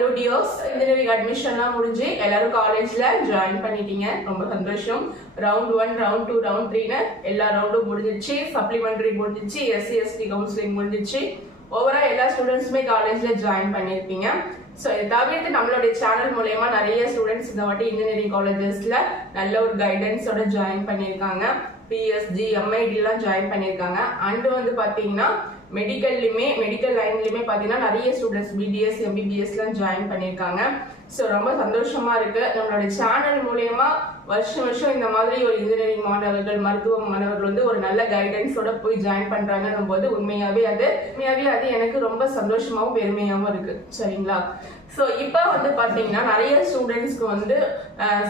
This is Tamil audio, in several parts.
ஹலோ டியர்ஸ், இன்ஜினியரிங் அட்மிஷன்லாம் முடிஞ்சு எல்லாரும் காலேஜ்ல ஜாயின் பண்ணிட்டீங்க. ரொம்ப சந்தோஷம். ரவுண்ட் 1, ரவுண்ட் 2, ரவுண்ட் 3ன்னு எல்லா ரவுண்டும் முடிஞ்சிச்சு. சப்ளிமெண்டரி முடிஞ்சிச்சு, எஸ்சி எஸ்டி கவுன்சிலிங் முடிஞ்சிச்சு. ஓவரா எல்லா ஸ்டூடெண்ட்ஸுமே காலேஜ்ல ஜாயின் பண்ணியிருப்பீங்க. ஸோ இதை தவிர்த்து நம்மளுடைய சேனல் மூலயமா நிறைய ஸ்டூடெண்ட்ஸ் இந்த வாட்டி இன்ஜினியரிங் காலேஜஸ்ல நல்ல ஒரு கைடன்ஸோட ஜாயின் பண்ணியிருக்காங்க. பிஎஸ்ஜி, எம்ஐடிலாம் ஜாயின் பண்ணியிருக்காங்க. அண்ட் வந்து பார்த்தீங்கன்னா மெடிக்கல் லைன்லயுமே பார்த்தீங்கன்னா நிறைய ஸ்டூடெண்ட்ஸ் பிடிஎஸ், எம்பிபிஎஸ்லாம் ஜாயின் பண்ணியிருக்காங்க. ஸோ ரொம்ப சந்தோஷமா இருக்கு. நம்மளுடைய சேனல் மூலயமா வருஷம் இந்த மாதிரி ஒரு இன்ஜினியரிங் மாணவர்கள், மருத்துவ மாணவர்கள் வந்து ஒரு நல்ல கைடன்ஸோட போய் ஜாயின் பண்றாங்கன்னும் போது உண்மையாவே அது எனக்கு ரொம்ப சந்தோஷமாவும் பெருமையாவும் இருக்கு. சரிங்களா? ஸோ இப்போ வந்து பார்த்தீங்கன்னா நிறைய ஸ்டூடெண்ட்ஸ்க்கு வந்து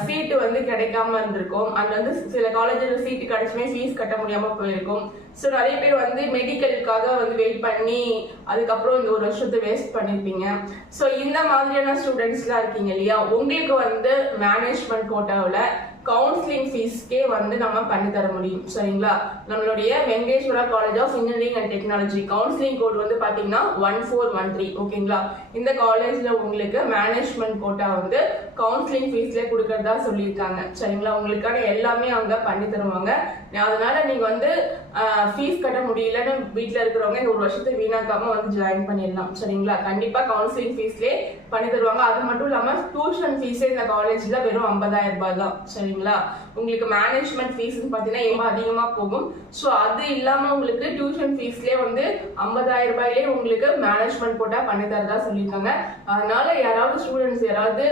சீட்டு வந்து கிடைக்காம இருந்திருக்கும். அது வந்து சில காலேஜில் சீட்டு கிடைச்சுமே ஃபீஸ் கட்ட முடியாம போயிருக்கும். ஸோ நிறைய பேர் வந்து மெடிக்கலுக்காக வந்து வெயிட் பண்ணி அதுக்கப்புறம் இந்த ஒரு வருஷத்தை வேஸ்ட் பண்ணிருப்பீங்க. ஸோ இந்த மாதிரியான ஸ்டூடெண்ட்ஸ்லாம் இருக்கீங்க இல்லையா, உங்களுக்கு வந்து மேனேஜ்மெண்ட் கோட்டாவில் கவுன்சிலிங் ஃபீஸ்க்கே வந்து நம்ம பண்ணி தர முடியும். சரிங்களா? நம்மளுடைய Venkateswara college of engineering and technology counselling code வந்து பாத்தீங்கன்னா 1413. ஓகேங்களா? இந்த காலேஜ்ல உங்களுக்கு மேனேஜ்மெண்ட் கோட்டா வந்து கவுன்சிலிங் ஃபீஸ்ல கொடுக்கறதா சொல்லியிருக்காங்க. சரிங்களா? உங்களுக்கான எல்லாமே அவங்க பண்ணி தருவாங்க. அதனால நீங்க வந்து ஃபீஸ் கட்ட முடியலன்னு வீட்டுல இருக்கிறவங்க இந்த ஒரு வருஷத்தை வீணாக்காம வந்து ஜாயின் பண்ணிடலாம். சரிங்களா? கண்டிப்பா கவுன்சிலிங் ஃபீஸ்லேயே பண்ணி தருவாங்க. அது மட்டும் இல்லாம டியூஷன் ஃபீஸே இந்த காலேஜ்ல வெறும் 50,000 ரூபாய் தான். சரிங்களா? உங்களுக்கு மேனேஜ்மெண்ட் ஃபீஸ் பாத்தீங்கன்னா ரொம்ப அதிகமா போகும். ஸோ அது இல்லாம உங்களுக்கு டியூஷன் ஃபீஸ்லேயே வந்து 50,000 ரூபாயிலே உங்களுக்கு மேனேஜ்மெண்ட் போட்டா பண்ணி தரதா சொல்லியிருக்காங்க. அதனால யாராவது ஸ்டூடெண்ட்ஸ் யாராவது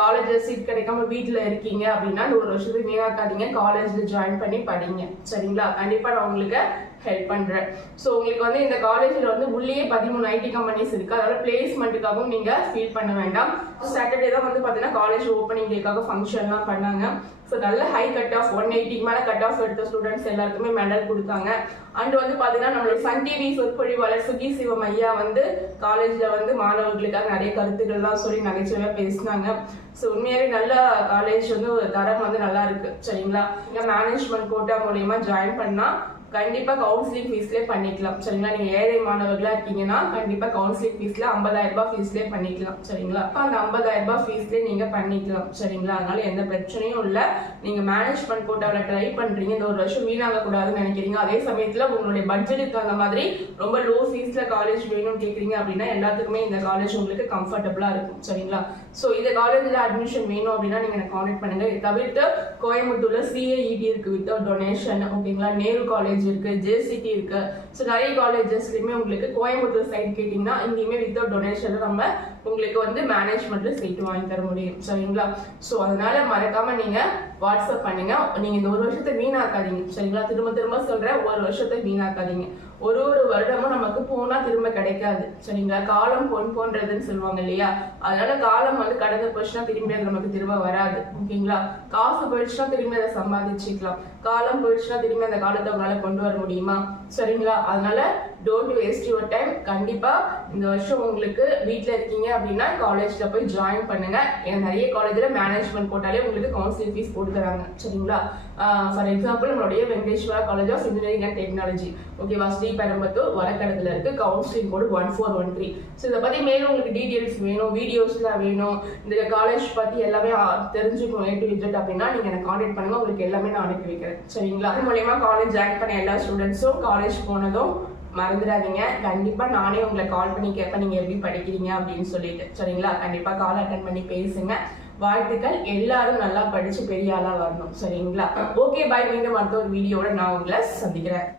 காலேஜ்ல சீட் கிடைக்காம வீட்டுல இருக்கீங்க அப்படின்னா ஒரு வருஷத்துக்கு வீணாக்காதீங்க, காலேஜ்ல ஜாயின் பண்ணி படிங்க. சரிங்களா? கண்டிப்பா நான் உங்களுக்கு ஹெல்ப் பண்றேன். ஸோ உங்களுக்கு வந்து இந்த காலேஜ்ல வந்து உள்ளே 13 ஐடி கம்பெனிஸ் இருக்கு. அதனால பிளேஸ்மெண்ட்டுக்காகவும் நீங்க ஃபீல் பண்ண வேண்டாம். சாட்டர்டே தான் வந்து பாத்தீங்கன்னா காலேஜ் ஓப்பனிங் டேக்காக ஃபங்க்ஷன்லாம் பண்ணாங்க. ஸோ நல்ல ஹை கட் ஆஃப் 180 மேல கட் ஆஃப் எடுத்த ஸ்டூடெண்ட்ஸ் எல்லாருக்குமே மெடல் கொடுத்தாங்க. அண்ட் வந்து பாத்தீங்கன்னா நம்மளோட சன் டிவி சொற்பொழிவாளர் சுகி சிவம் ஐயா வந்து காலேஜ்ல வந்து மாணவர்களுக்காக நிறைய கருத்துக்கள்லாம் சொல்லி நகைச்சுவையா பேசினாங்க. ஸோ உண்மையாவே நல்ல காலேஜ் வந்து ஒரு தரம் வந்து நல்லா இருக்கு. சரிங்களா? நீங்க மேனேஜ்மெண்ட் கோட்டா மூலியமா ஜாயின் பண்ணா கண்டிப்பா கவுன்சிலிங் ஃபீஸ்லேயே பண்ணிக்கலாம். சரிங்களா? நீங்க ஏழை மாணவர்களா இருக்கீங்கன்னா கண்டிப்பா கவுன்சிலிங் ஃபீஸ்ல 50,000 ரூபாய் ஃபீஸ்லேயே பண்ணிக்கலாம். சரிங்களா? அந்த 50,000 ரூபாய் ஃபீஸ்லேயே நீங்க பண்ணிக்கலாம். சரிங்களா? அதனால எந்த பிரச்சனையும் இல்லை. நீங்க மேனேஜ்மெண்ட் கோட்டாவில் ட்ரை பண்றீங்க, இந்த ஒரு வருஷம் வீணாக கூடாதுன்னு நினைக்கிறீங்க. அதே சமயத்துல உங்களுடைய பட்ஜெட்டுக்கு அந்த மாதிரி ரொம்ப லோ ஃபீஸ்ல காலேஜ் வேணும்னு கேட்குறீங்க அப்படின்னா எல்லாத்துக்குமே இந்த காலேஜ் உங்களுக்கு கம்ஃபர்டபுளா இருக்கும். சரிங்களா? ஸோ இந்த காலேஜ்ல அட்மிஷன் வேணும் அப்படின்னா நீங்க எனக்கு கான்டாக்ட் பண்ணுங்க. இதை தவிர்த்து கோயம்புத்தூர்ல சிஏஇடி இருக்கு வித்தவுட் டொனேஷன். ஓகேங்களா? நேரு காலேஜ் இருக்கு, ஜேசிடி இருக்கு. ஸோ நிறைய காலேஜஸ்லயுமே உங்களுக்கு கோயம்புத்தூர் சைட் கேட்டீங்கன்னா இங்கேயுமே வித்தவுட் டொனேஷன் நம்ம உங்களுக்கு வந்து மேனேஜ்மெண்ட்ல சீட் வாங்கி தர முடியும். சரிங்களா? ஸோ அதனால மறக்காம நீங்க வாட்ஸ்அப் பண்ணுங்க. நீங்க இந்த ஒரு வருஷத்தை வீணாக்காதீங்க. சரிங்களா? திரும்ப சொல்றேன், ஒரு வருஷத்தை வீணாக்காதீங்க. ஒரு வருடமும் நமக்கு போனா திரும்ப கிடைக்காது. சரிங்களா? காலம் பொன் போன்றதுன்னு சொல்லுவாங்க இல்லையா? அதனால காலம் வந்து கடந்து போச்சுன்னா திரும்பி அது நமக்கு திரும்ப வராது. ஓகேங்களா? காசு போயிடுச்சுன்னா திரும்பி அதை சம்பாதிச்சுக்கலாம். காலம் போயிடுச்சுன்னா திரும்பி அந்த காலத்தை உங்களால கொண்டு வர முடியுமா? சரிங்களா? அதனால டோன்ட் வேஸ்ட் யுவர் டைம். கண்டிப்பா இந்த வருஷம் உங்களுக்கு வீட்டுல இருக்கீங்க அப்படின்னா காலேஜ்ல போய் ஜாயின் பண்ணுங்க. ஏன்னா நிறைய காலேஜ்ல மேனேஜ்மெண்ட் போட்டாலே உங்களுக்கு கவுன்சிலிங் ஃபீஸ் போட்டு தராங்க. சரிங்களா? ஃபார் எக்ஸாம்பிள் நம்மளுடைய Venkateswara college of engineering and technology, ஓகேவா, ஸ்ரீபெரும்புத்தூர் வடக்கடத்துல இருக்கு. கவுன்சிலிங் கோடு 1413. ஸோ இதை பத்தி மேலும் உங்களுக்கு டீடைல்ஸ் வேணும், வீடியோஸ்லாம் வேணும், இந்த காலேஜ் பத்தி எல்லாமே தெரிஞ்சுக்கணும் A to Z அப்படின்னா நீங்க எனக்கு கான்டாக்ட் பண்ணுங்க. உங்களுக்கு எல்லாமே நான் அனுப்பி வைக்கிறேன். சரிங்களா? அது மூலயமா காலேஜ் ஜாயின் பண்ண எல்லா ஸ்டூடெண்ட்ஸும் காலேஜ் போனதும் மறந்துடாதீங்க. கண்டிப்பா நானே உங்களை கால் பண்ணி கேட்பேன் நீங்க எப்படி படிக்கிறீங்க அப்படின்னு சொல்லிட்டு. சரிங்களா? கண்டிப்பா கால் அட்டன் பண்ணி பேசுங்க. வாழ்த்துக்கள். எல்லாரும் நல்லா படிச்சு பெரிய ஆளா வரணும். சரிங்களா? ஓகே, பாய். மீண்டும் அடுத்த ஒரு வீடியோட நான் உங்களை சந்திக்கிறேன்.